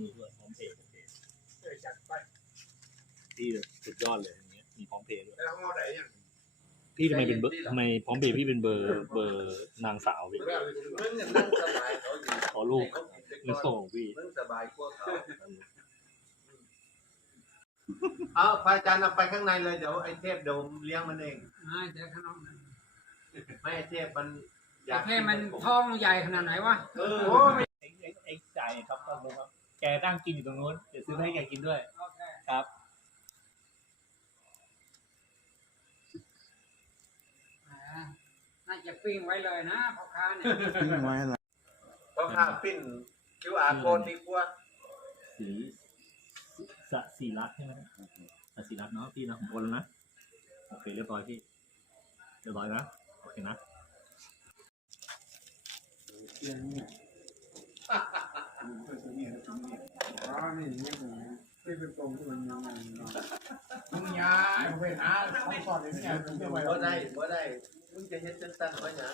มีด้วยพร้อมเพย์โอเค จัดไป พี่สุดยอดเลยอย่างเงี้ยมีพร้อมเพย์ด้วย แล้วห้องไหนยัง พี่ทำไมเป็นเบอร์ทำไมพร้อมเพย์พี่เป็นเบอร์นางสาวพี่ มึงนั่งสบายเขาอยู่ ขอลูกนึกส่งพี่ มึงสบายกว่าเขาเอาพระอาจารย์เอาไปข้างในเลยเดี๋ยวไอ้เทพเดี๋ยวเลี้ยงมันเอง เดี๋ยวข้างนอกนะ ไม่ไอ้เทพมันอยาก แค่มันท้องใหญ่ขนาดไหนวะ โอ้ย เอ็กจ่ายครับตอนนู้นครับแกนั่งกินอยู่ตรงนู้นเดี๋ยวซื้อให้แกกินด้วย โอเค ครับ น่าจะปิ้งไว้เลยนะพ่อค้าเนี่ย เพราะค่าปิ้น QR code ดีกว่า สีรัตน์ใช่ไหมสีรัตน์เนาะพี่นะผมโอนแล้วนะโอเคเรียบร้อยพี่เรียบร้อยนะโอเคนะมึงยาเว้ยนะเขาสอนเลยเนี่ย บ่ได้มึงจะเฮ็ดจังซั่นไว้นะ